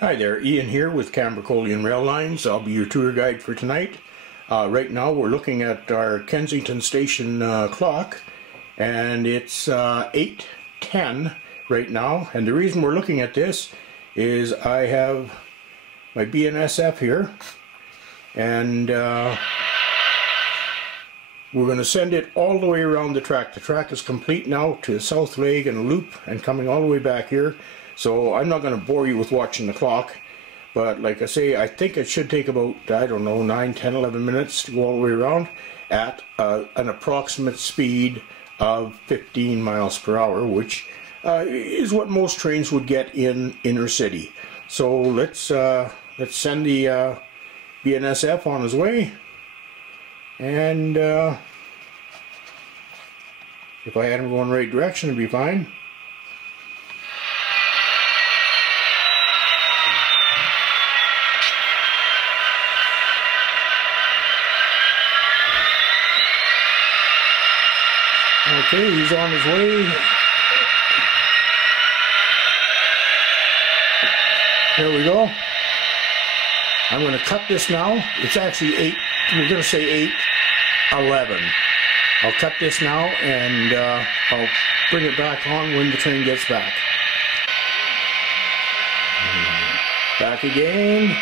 Hi there, Ian here with Cambracolian Rail Lines. I'll be your tour guide for tonight. Right now we're looking at our Kensington Station clock, and it's 8:10 right now. And the reason we're looking at this is I have my BNSF here, and we're going to send it all the way around the track. The track is complete now to the south leg and a loop and coming all the way back here. So I'm not going to bore you with watching the clock, but like I say, I think it should take about, I don't know, 9, 10, 11 minutes to go all the way around at an approximate speed of 15 miles per hour, which is what most trains would get in inner city. So let's send the BNSF on his way, and if I had him going the right direction, it'd be fine. Okay, he's on his way. There we go. I'm going to cut this now. It's actually 8, we're going to say 8:11. I'll cut this now, and I'll bring it back on when the train gets back. Back again.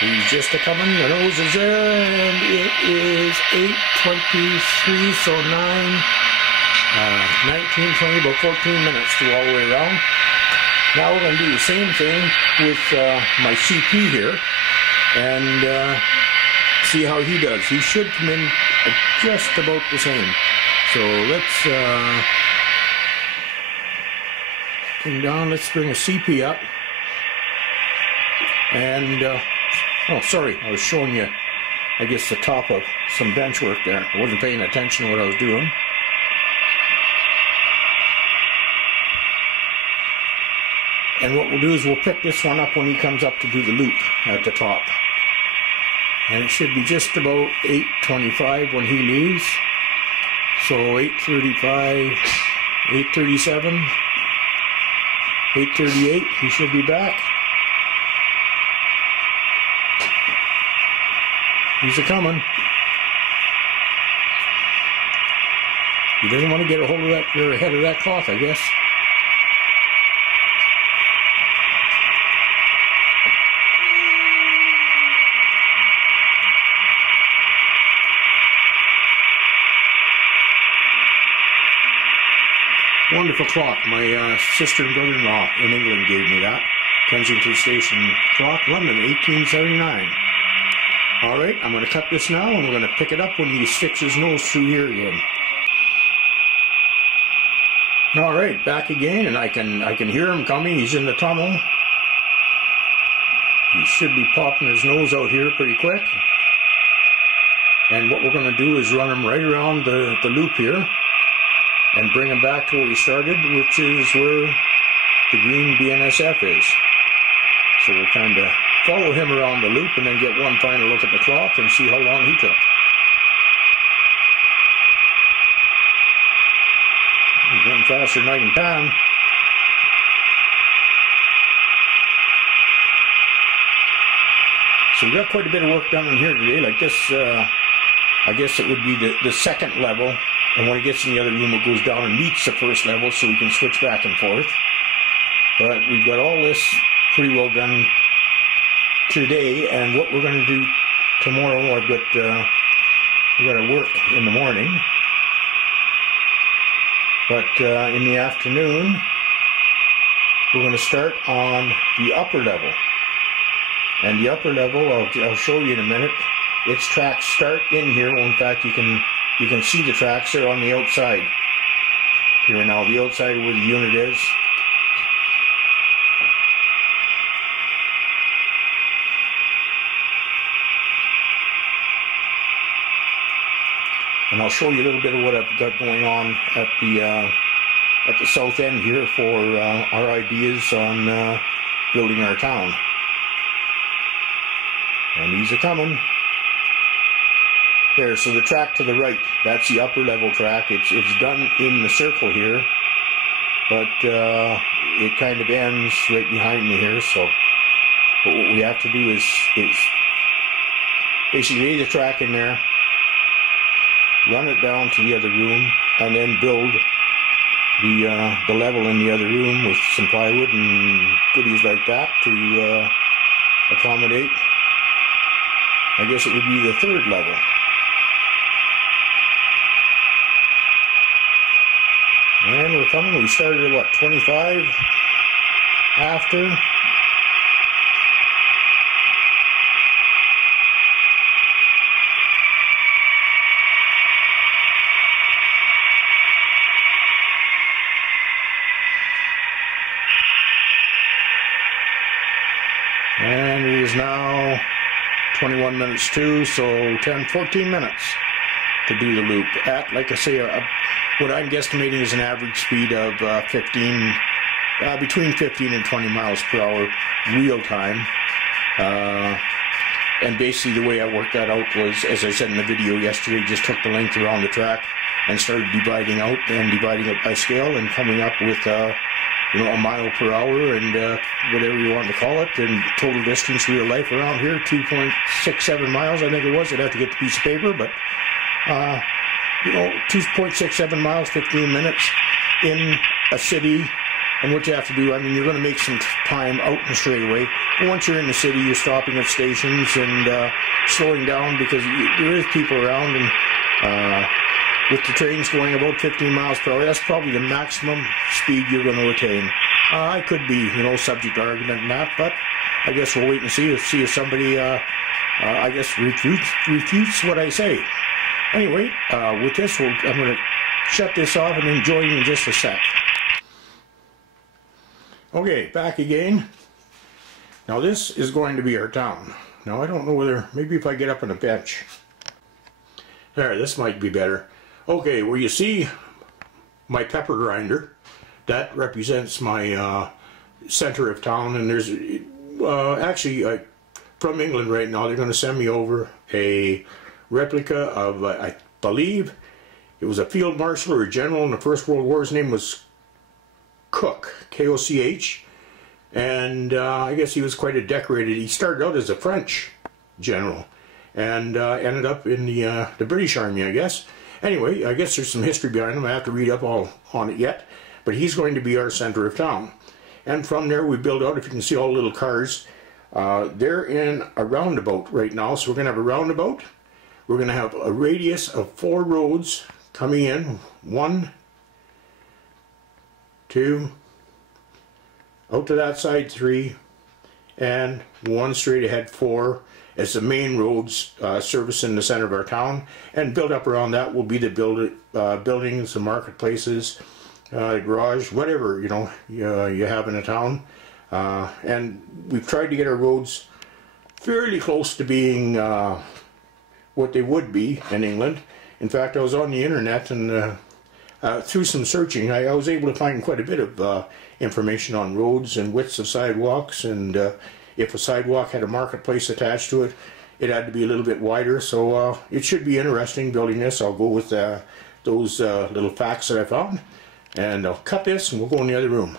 He's just a-coming, the nose is there, and it is 8:23, so 19, 20, about 14 minutes to all the way around. Now we're going to do the same thing with my CP here, and see how he does. He should come in just about the same. So let's bring down, let's bring a CP up, and oh, sorry, I was showing you, I guess, the top of some bench work there. I wasn't paying attention to what I was doing. And what we'll do is we'll pick this one up when he comes up to do the loop at the top. And it should be just about 8:25 when he leaves. So 8:35, 8:37, 8:38, he should be back. He's a-coming. He doesn't want to get a hold of that, or ahead of that clock, I guess. Wonderful clock. My sister and brother-in-law in England gave me that. Kensington Station clock, London, 1879. Alright, I'm going to cut this now, and we're going to pick it up when he sticks his nose through here again. Alright, back again, and I can hear him coming. He's in the tunnel. He should be popping his nose out here pretty quick. And what we're going to do is run him right around the loop here and bring him back to where he started, which is where the green BNSF is. So we'll kind of follow him around the loop and then get one final look at the clock and see how long he took. He's going faster than I can pan. So we got quite a bit of work done in here today. Like this, I guess it would be the second level, and when it gets in the other room it goes down and meets the first level, so we can switch back and forth. But we've got all this pretty well done today, and what we're going to do tomorrow, I've got to work in the morning, but in the afternoon we're going to start on the upper level. And the upper level, I'll show you in a minute. Its tracks start in here. Well, in fact, you can see the tracks there on the outside here now, the outside where the unit is. And I'll show you a little bit of what I've got going on at the south end here for our ideas on building our town. And he's a-coming. There, so the track to the right, that's the upper level track. It's done in the circle here. but it kind of ends right behind me here. So what we have to do is basically lay the track in there, run it down to the other room, and then build the level in the other room with some plywood and goodies like that to accommodate, I guess it would be the third level. And we're coming. We started at what, 25 after? And it is now 21 minutes to, so 14 minutes to do the loop at, like I say, what I'm guesstimating is an average speed of between 15 and 20 miles per hour real time. And basically the way I worked that out was, as I said in the video yesterday, just took the length around the track and started dividing out and dividing it by scale and coming up with you know, a mile per hour and whatever you want to call it, and total distance real life around here, 2.67 miles I think it was. I'd have to get the piece of paper, but you know, 2.67 miles, 15 minutes in a city. And what you have to do, I mean, you're going to make some time out in the straightaway. But once you're in the city, you're stopping at stations and slowing down because there is people around, and with the trains going about 15 miles per hour, that's probably the maximum speed you're going to attain. I could be, you know, subject to argument and that, but I guess we'll wait and see if somebody, I guess, refutes what I say. Anyway, with this, I'm going to shut this off and then join you in just a sec. Okay, back again. Now this is going to be our town. Now I don't know whether, maybe if I get up on a bench. There, this might be better. Okay, where you see my pepper grinder, that represents my center of town, and there's actually from England right now, they're going to send me over a replica of, I believe, it was a field marshal or a general in the First World War. His name was Cook, K-O-C-H, and I guess he was quite a decorated, he started out as a French general and ended up in the British Army, I guess. Anyway, I guess there's some history behind him. I have to read up all on it yet, but he's going to be our center of town. And from there we build out, if you can see all the little cars, they're in a roundabout right now, so we're going to have a roundabout. We're going to have a radius of 4 roads coming in, 1, 2, out to that side 3, and 1 straight ahead 4 as the main roads servicing the center of our town. And built up around that will be the buildings, the marketplaces, the garage, whatever you know you have in a town. And we've tried to get our roads fairly close to being what they would be in England. In fact, I was on the internet and through some searching, I was able to find quite a bit of information on roads and widths of sidewalks, and if a sidewalk had a marketplace attached to it, it had to be a little bit wider. So it should be interesting building this. I'll go with those little facts that I found, and I'll cut this and we'll go in the other room.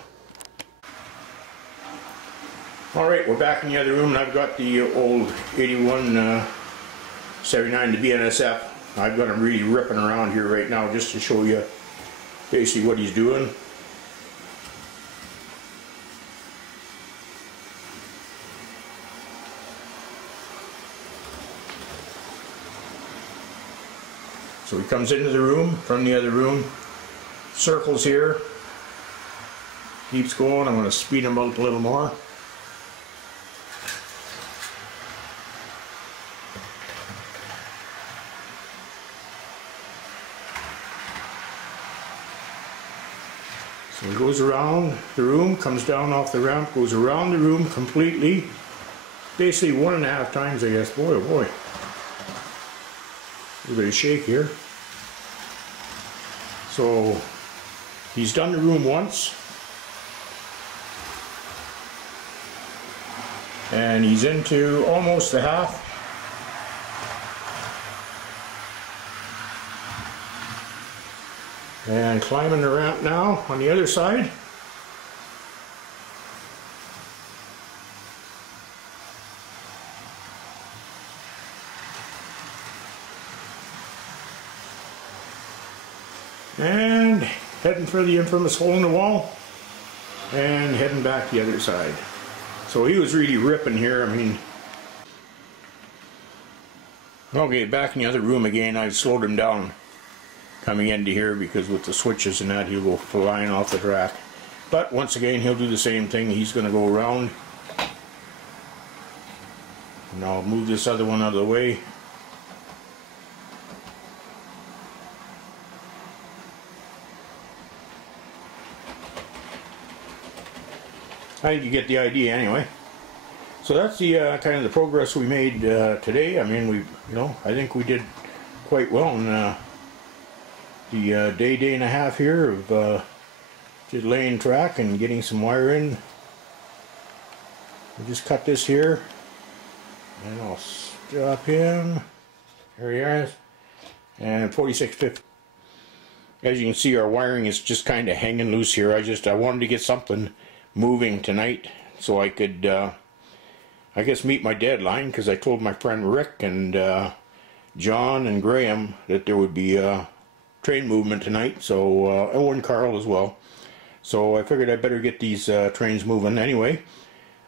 Alright, we're back in the other room, and I've got the old 81 79 to BNSF. I've got him really ripping around here right now just to show you basically what he's doing. So he comes into the room from the other room, circles here, keeps going. I'm going to speed him out a little more. So he goes around the room, comes down off the ramp, goes around the room completely, basically 1.5 times, I guess. Boy, oh boy. A little bit of shake here. So he's done the room once, and he's into almost the half. And climbing the ramp now on the other side. And heading for the infamous hole in the wall and heading back the other side. So he was really ripping here. I mean, okay, back in the other room again. I slowed him down coming into here because with the switches and that he'll go flying off the track. But once again he'll do the same thing. He's going to go around. And I'll move this other one out of the way. I think you get the idea anyway. So that's the kind of the progress we made today. I mean, I think we did quite well in the day and a half here of just laying track and getting some wire in. We'll just cut this here, and I'll stop him. There he is, and 4650. As you can see, our wiring is just kind of hanging loose here. I wanted to get something moving tonight so I could I guess meet my deadline, because I told my friend Rick and John and Graham that there would be train movement tonight, so and Carl as well. So I figured I better get these trains moving anyway.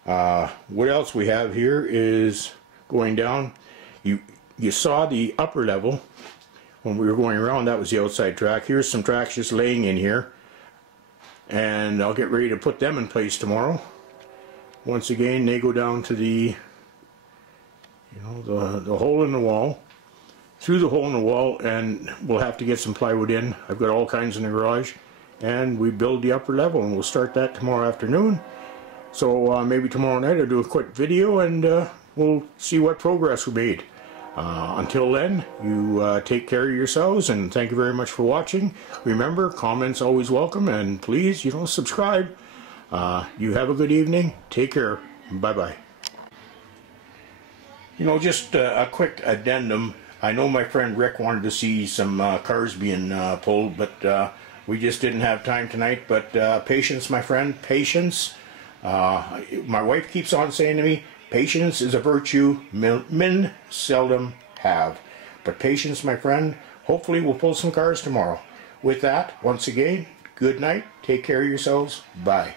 What else we have here is going down. You saw the upper level when we were going around. That was the outside track. Here's some tracks just laying in here, and I'll get ready to put them in place tomorrow. Once again, they go down to the the hole in the wall, through the hole in the wall, and we'll have to get some plywood in. I've got all kinds in the garage, and we build the upper level, and we'll start that tomorrow afternoon. So maybe tomorrow night I'll do a quick video, and we'll see what progress we made. Until then, you take care of yourselves, and thank you very much for watching. Remember, comments always welcome, and please, subscribe. You have a good evening. Take care. Bye-bye. Just a quick addendum. I know my friend Rick wanted to see some cars being pulled, but we just didn't have time tonight. But patience, my friend, patience. My wife keeps on saying to me, patience is a virtue men seldom have. But patience, my friend, hopefully we'll pull some cars tomorrow. With that, once again, good night. Take care of yourselves. Bye.